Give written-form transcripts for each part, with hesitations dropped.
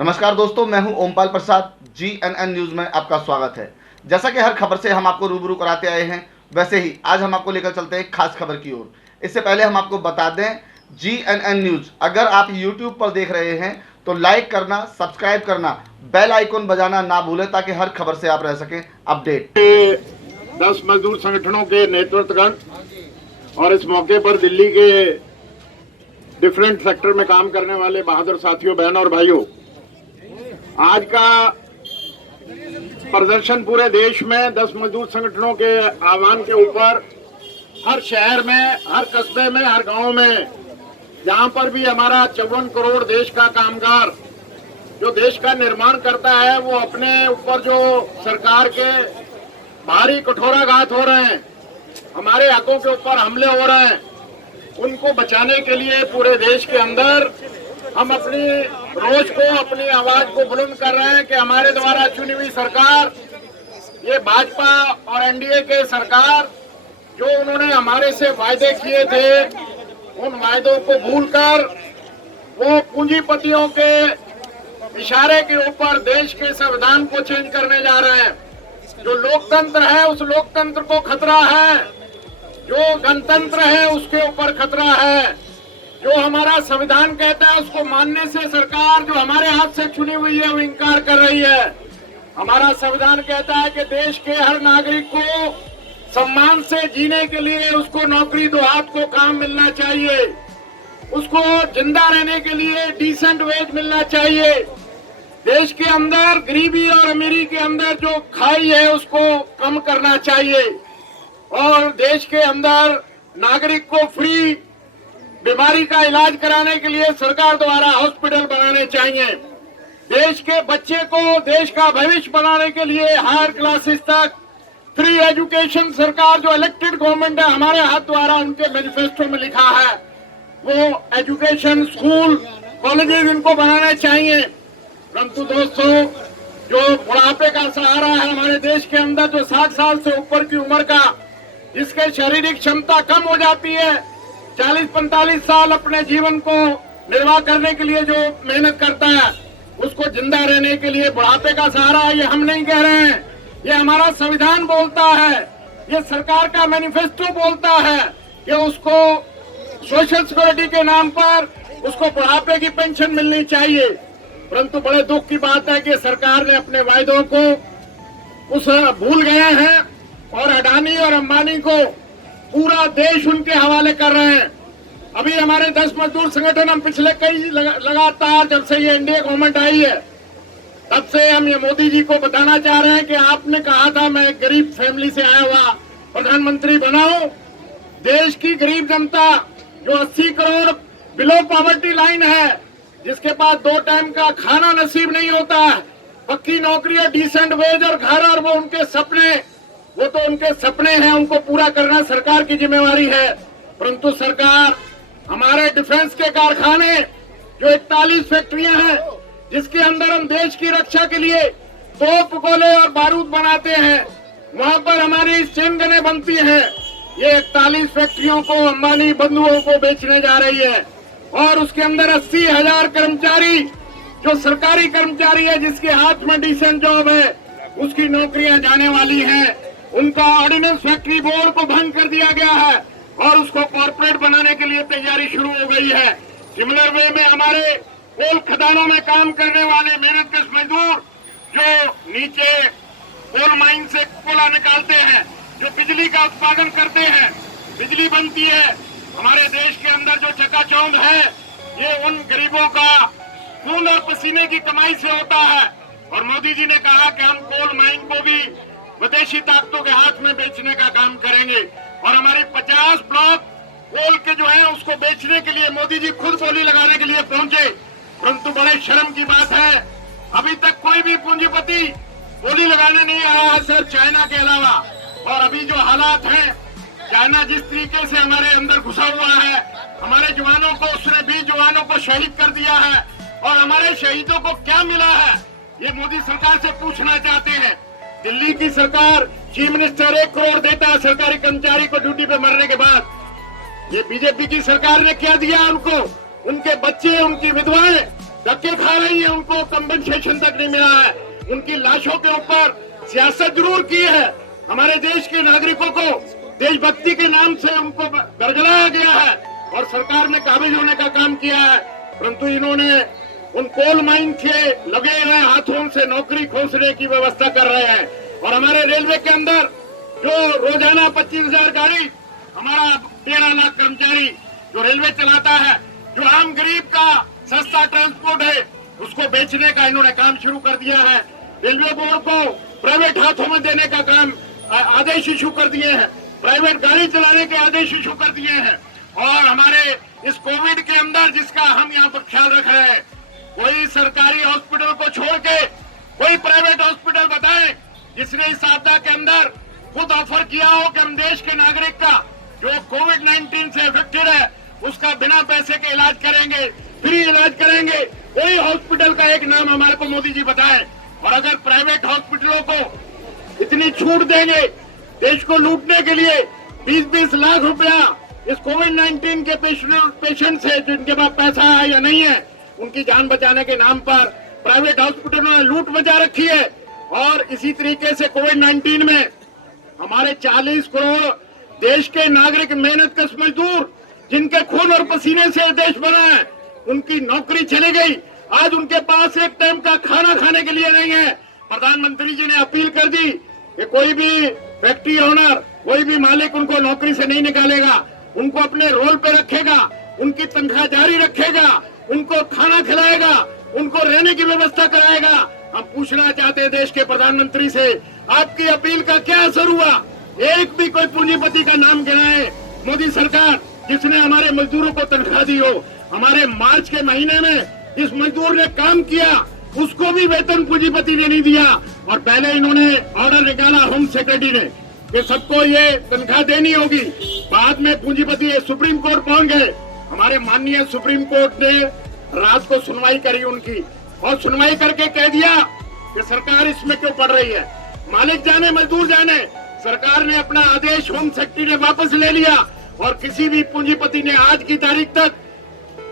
नमस्कार दोस्तों, मैं हूं ओमपाल प्रसाद। GNN न्यूज़ में आपका स्वागत है। जैसा कि हर खबर से हम आपको रूबरू कराते आए हैं, वैसे ही आज हम आपको लेकर चलते हैं एक खास खबर की ओर। इससे पहले हम आपको बता दें, GNN न्यूज़ अगर आप YouTube पर देख रहे हैं तो लाइक करना, सब्सक्राइब करना, बेल आइकन बजाना ना भूलें ताकि हर खबर से आप रह सकें अपडेट। 10 मजदूर संगठनों के नेतृत्वगण और इस मौके पर दिल्ली के डिफरेंट सेक्टर में काम करने वाले बहादुर साथियों, बहनों और भाइयों, आज का प्रदर्शन पूरे देश में 10 मजदूर संगठनों के आह्वान के ऊपर हर शहर में, हर कस्बे में, हर गांव में, जहां पर भी हमारा 54 करोड़ देश का कामगार जो देश का निर्माण करता है, वो अपने ऊपर जो सरकार के भारी कठोराघात हो रहे हैं, हमारे हकों के ऊपर हमले हो रहे हैं, उनको बचाने के लिए पूरे देश के अंदर हम अपनी रोज को, अपनी आवाज को बुलंद कर रहे हैं कि हमारे द्वारा चुनी हुई सरकार, ये भाजपा और एनडीए के सरकार, जो उन्होंने हमारे से वायदे किए थे, उन वायदों को भूलकर वो पूंजीपतियों के इशारे के ऊपर देश के संविधान को चेंज करने जा रहे हैं। जो लोकतंत्र है, उस लोकतंत्र को खतरा है। जो गणतंत्र है, उसके ऊपर खतरा है। जो हमारा संविधान कहता है, उसको मानने से सरकार जो हमारे हाथ से चुनी हुई है, वो इनकार कर रही है। हमारा संविधान कहता है कि देश के हर नागरिक को सम्मान से जीने के लिए उसको नौकरी, दो हाथ को काम मिलना चाहिए, उसको जिंदा रहने के लिए डिसेंट वेज मिलना चाहिए। देश के अंदर गरीबी और अमीरी के अंदर जो खाई है, उसको कम करना चाहिए और देश के अंदर नागरिक को फ्री बीमारी का इलाज कराने के लिए सरकार द्वारा हॉस्पिटल बनाने चाहिए। देश के बच्चे को देश का भविष्य बनाने के लिए हायर क्लासेस तक फ्री एजुकेशन सरकार जो इलेक्टेड गवर्नमेंट है, हमारे हाथ द्वारा उनके मैनिफेस्टो में लिखा है, वो एजुकेशन, स्कूल, कॉलेजेस इनको बनाने चाहिए। परंतु दोस्तों, जो बुढ़ापे का सहारा है हमारे देश के अंदर, जो 60 साल से ऊपर की उम्र का, जिसके शारीरिक क्षमता कम हो जाती है, 40-45 साल अपने जीवन को निर्वाह करने के लिए जो मेहनत करता है, उसको जिंदा रहने के लिए बुढ़ापे का सहारा, ये हम नहीं कह रहे हैं, ये हमारा संविधान बोलता है, ये सरकार का मैनिफेस्टो बोलता है कि उसको सोशल सिक्योरिटी के नाम पर उसको बुढ़ापे की पेंशन मिलनी चाहिए। परंतु बड़े दुख की बात है कि सरकार ने अपने वायदों को भूल गए हैं और अडानी और अंबानी को पूरा देश उनके हवाले कर रहे हैं। अभी हमारे 10 मजदूर संगठन, हम पिछले कई लगातार जब से ये एनडीए गवर्नमेंट आई है, तब से हम ये मोदी जी को बताना चाह रहे हैं कि आपने कहा था मैं एक गरीब फैमिली से आया हुआ प्रधानमंत्री बनाऊं। देश की गरीब जनता जो 80 करोड़ बिलो पॉवर्टी लाइन है, जिसके पास 2 टाइम का खाना नसीब नहीं होता है, पक्की नौकरी और डिसेंट वेज और घर, और वो उनके सपने, वो तो उनके सपने हैं, उनको पूरा करना सरकार की जिम्मेवारी है। परंतु सरकार हमारे डिफेंस के कारखाने, जो 41 फैक्ट्रियां हैं, जिसके अंदर हम देश की रक्षा के लिए तोप, गोले और बारूद बनाते हैं, वहां पर हमारी चेन गनें बनती हैं, ये 41 फैक्ट्रियों को अंबानी बंधुओं को बेचने जा रही है। और उसके अंदर 80,000 कर्मचारी, जो सरकारी कर्मचारी है, जिसके हाथ में डिसेंट जॉब है, उसकी नौकरियां जाने वाली हैं। उनका ऑर्डिनेंस फैक्ट्री बोर्ड को भंग कर दिया गया है और उसको कॉर्पोरेट बनाने के लिए तैयारी शुरू हो गई है। सिमिलर वे में हमारे कोल खदानों में काम करने वाले मेहनतकश मजदूर, जो नीचे कोल माइन से कोयला निकालते हैं, जो बिजली का उत्पादन करते हैं, बिजली बनती है, हमारे देश के अंदर जो चकाचौंध है, ये उन गरीबों का खून और पसीने की कमाई से होता है। और मोदी जी ने कहा कि हम कोल माइन को भी विदेशी ताकतों के हाथ में बेचने का काम करेंगे और हमारे 50 ब्लॉक कोल के जो है उसको बेचने के लिए मोदी जी खुद बोली लगाने के लिए पहुंचे। परंतु बड़े शर्म की बात है, अभी तक कोई भी पूंजीपति बोली लगाने नहीं आया है, सिर्फ चाइना के अलावा। और अभी जो हालात हैं, चाइना जिस तरीके से हमारे अंदर घुसा हुआ है, हमारे जवानों को, उसने 20 जवानों को शहीद कर दिया है और हमारे शहीदों को क्या मिला है, ये मोदी सरकार से पूछना चाहते हैं। दिल्ली की सरकार, चीफ मिनिस्टर 1 करोड़ देता है सरकारी कर्मचारी को ड्यूटी पे मरने के बाद। ये बीजेपी की सरकार ने क्या दिया उनको? उनके बच्चे, उनकी विधवाएं धक्के खा रही है, उनको कंपनसेशन तक नहीं मिला है। उनकी लाशों के ऊपर सियासत जरूर की है। हमारे देश के नागरिकों को देशभक्ति के नाम से उनको बरगलाया गया है और सरकार ने काबिज होने का काम किया है, परंतु इन्होंने उन कोल माइन के लगे हुए हाथों से नौकरी खोसने की व्यवस्था कर रहे हैं। और हमारे रेलवे के अंदर जो रोजाना 25,000 गाड़ी, हमारा 13 लाख कर्मचारी जो रेलवे चलाता है, जो आम गरीब का सस्ता ट्रांसपोर्ट है, उसको बेचने का इन्होंने काम शुरू कर दिया है। रेलवे बोर्ड को प्राइवेट हाथों में देने का काम आदेश इशू कर दिए हैं, प्राइवेट गाड़ी चलाने के आदेश इशू कर दिए हैं। और हमारे इस कोविड के अंदर जिसका हम यहाँ पर ख्याल रख रहे हैं, कोई सरकारी हॉस्पिटल को छोड़ के कोई प्राइवेट हॉस्पिटल बताएं जिसने इस आपदा के अंदर खुद ऑफर किया हो कि हम देश के नागरिक का जो कोविड-19 से अफेक्टेड है उसका बिना पैसे के इलाज करेंगे, फ्री इलाज करेंगे। कोई हॉस्पिटल का एक नाम हमारे को मोदी जी बताएं। और अगर प्राइवेट हॉस्पिटलों को इतनी छूट देंगे देश को लूटने के लिए, 20-20 लाख रुपया इस कोविड-19 के पेशेंट से जिनके पास पैसा है या नहीं है, उनकी जान बचाने के नाम पर प्राइवेट हॉस्पिटलों ने लूट मचा रखी है। और इसी तरीके से कोविड-19 में हमारे 40 करोड़ देश के नागरिक, मेहनत कश मजदूर, जिनके खून और पसीने से देश बना है, उनकी नौकरी चली गई। आज उनके पास एक टाइम का खाना खाने के लिए नहीं है। प्रधानमंत्री जी ने अपील कर दी कि कोई भी फैक्ट्री ओनर, कोई भी मालिक उनको नौकरी से नहीं निकालेगा, उनको अपने रोल पे रखेगा, उनकी तनख्वाह जारी रखेगा, उनको खाना खिलाएगा, उनको रहने की व्यवस्था कराएगा। हम पूछना चाहते हैं देश के प्रधानमंत्री से, आपकी अपील का क्या असर हुआ? एक भी कोई पूंजीपति का नाम गिनाए मोदी सरकार जिसने हमारे मजदूरों को तनख्वाह दी हो। हमारे मार्च के महीने में जिस मजदूर ने काम किया उसको भी वेतन पूंजीपति ने नहीं दिया। और पहले इन्होंने ऑर्डर निकाला होम सेक्रेटरी ने कि सबको ये तनख्वाह देनी होगी, बाद में पूंजीपति सुप्रीम कोर्ट पहुंच गए। हमारे माननीय सुप्रीम कोर्ट ने रात को सुनवाई करी उनकी, और सुनवाई करके कह दिया कि सरकार इसमें क्यों पड़ रही है, मालिक जाने मजदूर जाने। सरकार ने अपना आदेश होम सेक्रेटरी ने वापस ले लिया और किसी भी पूंजीपति ने आज की तारीख तक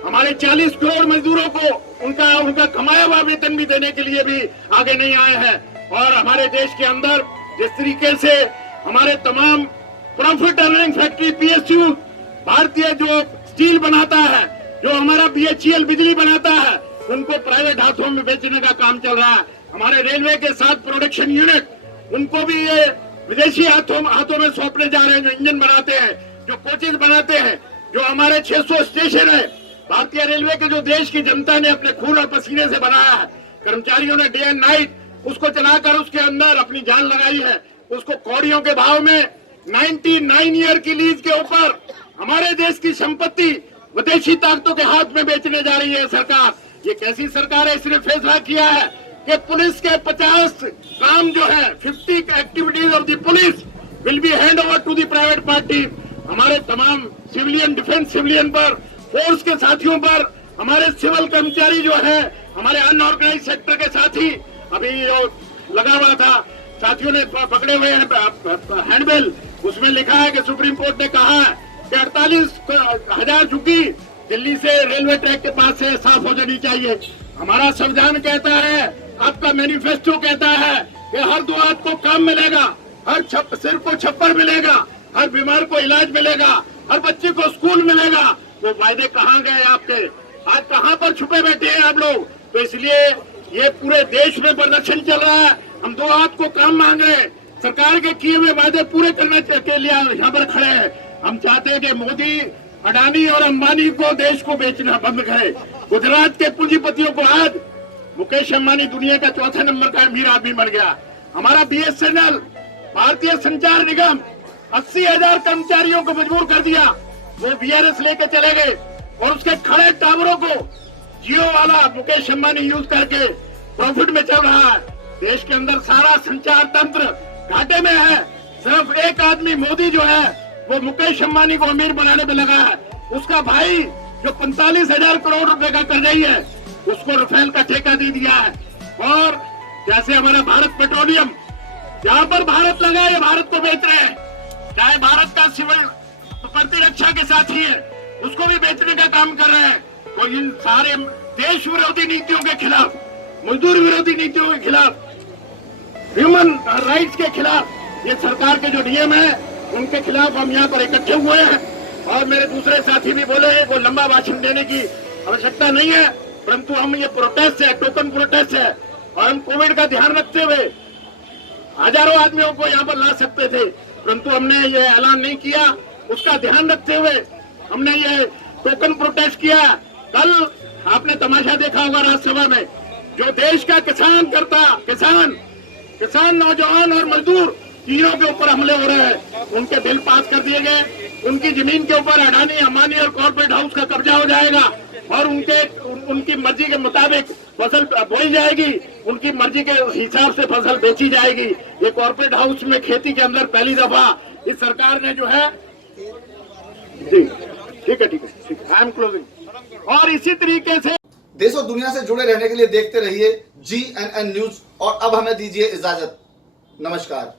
हमारे 40 करोड़ मजदूरों को उनका कमाया हुआ वेतन भी देने के लिए भी आगे नहीं आए हैं। और हमारे देश के अंदर जिस तरीके से हमारे तमाम प्रॉफिट अर्निंग फैक्ट्री, PSU, भारतीय जो स्टील बनाता है, जो हमारा BHEL बिजली बनाता है, उनको प्राइवेट हाथों में बेचने का काम चल रहा है। हमारे रेलवे के 7 प्रोडक्शन यूनिट, उनको भी ये विदेशी हाथों में सौंपने जा रहे हैं, जो इंजन बनाते हैं, जो कोचेज बनाते हैं, जो हमारे 600 स्टेशन है भारतीय रेलवे के, जो देश की जनता ने अपने खून और पसीने से बनाया है, कर्मचारियों ने डे एंड नाइट उसको चलाकर उसके अंदर अपनी जान लगाई है। उसको कौड़ियों के भाव में 99 ईयर की लीज के ऊपर हमारे देश की संपत्ति विदेशी ताकतों के हाथ में बेचने जा रही है सरकार। ये कैसी सरकार है? इसने फैसला किया है कि पुलिस के 50 काम जो है, 50 activities of the police will be hand over to the private party. हमारे तमाम सिविलियन, डिफेंस सिविलियन पर, फोर्स के साथियों पर, हमारे सिविल कर्मचारी जो है, हमारे अनऑर्गेनाइज सेक्टर के साथी, अभी जो लगा हुआ था, साथियों ने पकड़े हुए हैं हैंडबिल, उसमें लिखा है कि सुप्रीम कोर्ट ने कहा है कि 48,000 झुग्गी दिल्ली से रेलवे ट्रैक के पास से साफ हो जानी चाहिए। हमारा संविधान कहता है, आपका मैनिफेस्टो कहता है कि हर दुआत को काम मिलेगा, हर सिर को छप्पर मिलेगा, हर बीमार को इलाज मिलेगा, हर बच्चे को स्कूल मिलेगा। वो वायदे कहाँ गए आपके? आज कहाँ पर छुपे बैठे हैं आप लोग? तो इसलिए ये पूरे देश में प्रदर्शन चल रहा है। हम 2 हाथ को काम मांग रहे हैं, सरकार के किए हुए वादे पूरे करने के लिए यहाँ पर खड़े हैं। हम चाहते हैं कि मोदी, अडानी और अंबानी को देश को बेचना बंद करे। गुजरात के पूंजीपतियों को आज मुकेश अंबानी दुनिया का 4थे नंबर का अमीर आदमी बन गया। हमारा BSNL, भारतीय संचार निगम, 80,000 कर्मचारियों को मजबूर कर दिया। वो VRS लेके चले गए और उसके खड़े टावरों को जियो वाला मुकेश अंबानी यूज करके प्रॉफिट में चल रहा है। देश के अंदर सारा संचार तंत्र घाटे में है। सिर्फ एक आदमी मोदी जो है वो मुकेश अंबानी को अमीर बनाने में लगा है। उसका भाई जो 45,000 करोड़ रुपए का कर्जई है, उसको राफेल का ठेका दे दिया है। और जैसे हमारा भारत पेट्रोलियम, जहां पर भारत लगा है भारत को बेच रहे हैं। चाहे भारत का सिविल प्रतिरक्षा के साथी है, उसको भी बेचने का काम कर रहे हैं। तो इन सारे देश विरोधी नीतियों के खिलाफ, मजदूर विरोधी नीतियों के खिलाफ, ह्यूमन राइट्स के खिलाफ, ये सरकार के जो नियम है उनके खिलाफ हम यहाँ पर इकट्ठे हुए हैं। और मेरे दूसरे साथी भी बोले हैं कोई लंबा भाषण देने की आवश्यकता नहीं है, परंतु हम ये प्रोटेस्ट है, टोकन प्रोटेस्ट है, और हम कोविड का ध्यान रखते हुए हजारों आदमियों को यहाँ पर ला सकते थे, परंतु हमने ये ऐलान नहीं किया। उसका ध्यान रखते हुए हमने ये टोकन प्रोटेस्ट किया। कल आपने तमाशा देखा होगा राज्यसभा में, जो देश का किसान नौजवान और मजदूर तीनों के ऊपर हमले हो रहे हैं, उनके बिल पास कर दिए गए, उनकी जमीन के ऊपर अडानी, अंबानी और कॉर्पोरेट हाउस का कब्जा हो जाएगा और उनकी मर्जी के मुताबिक फसल बोई जाएगी, उनकी मर्जी के हिसाब से फसल बेची जाएगी। ये कॉर्पोरेट हाउस में खेती के अंदर पहली दफा इस सरकार ने जो है, जी ठीक है आई एम क्लोजिंग। और इसी तरीके से देश और दुनिया से जुड़े रहने के लिए देखते रहिए GNN न्यूज, और अब हमें दीजिए इजाजत। नमस्कार।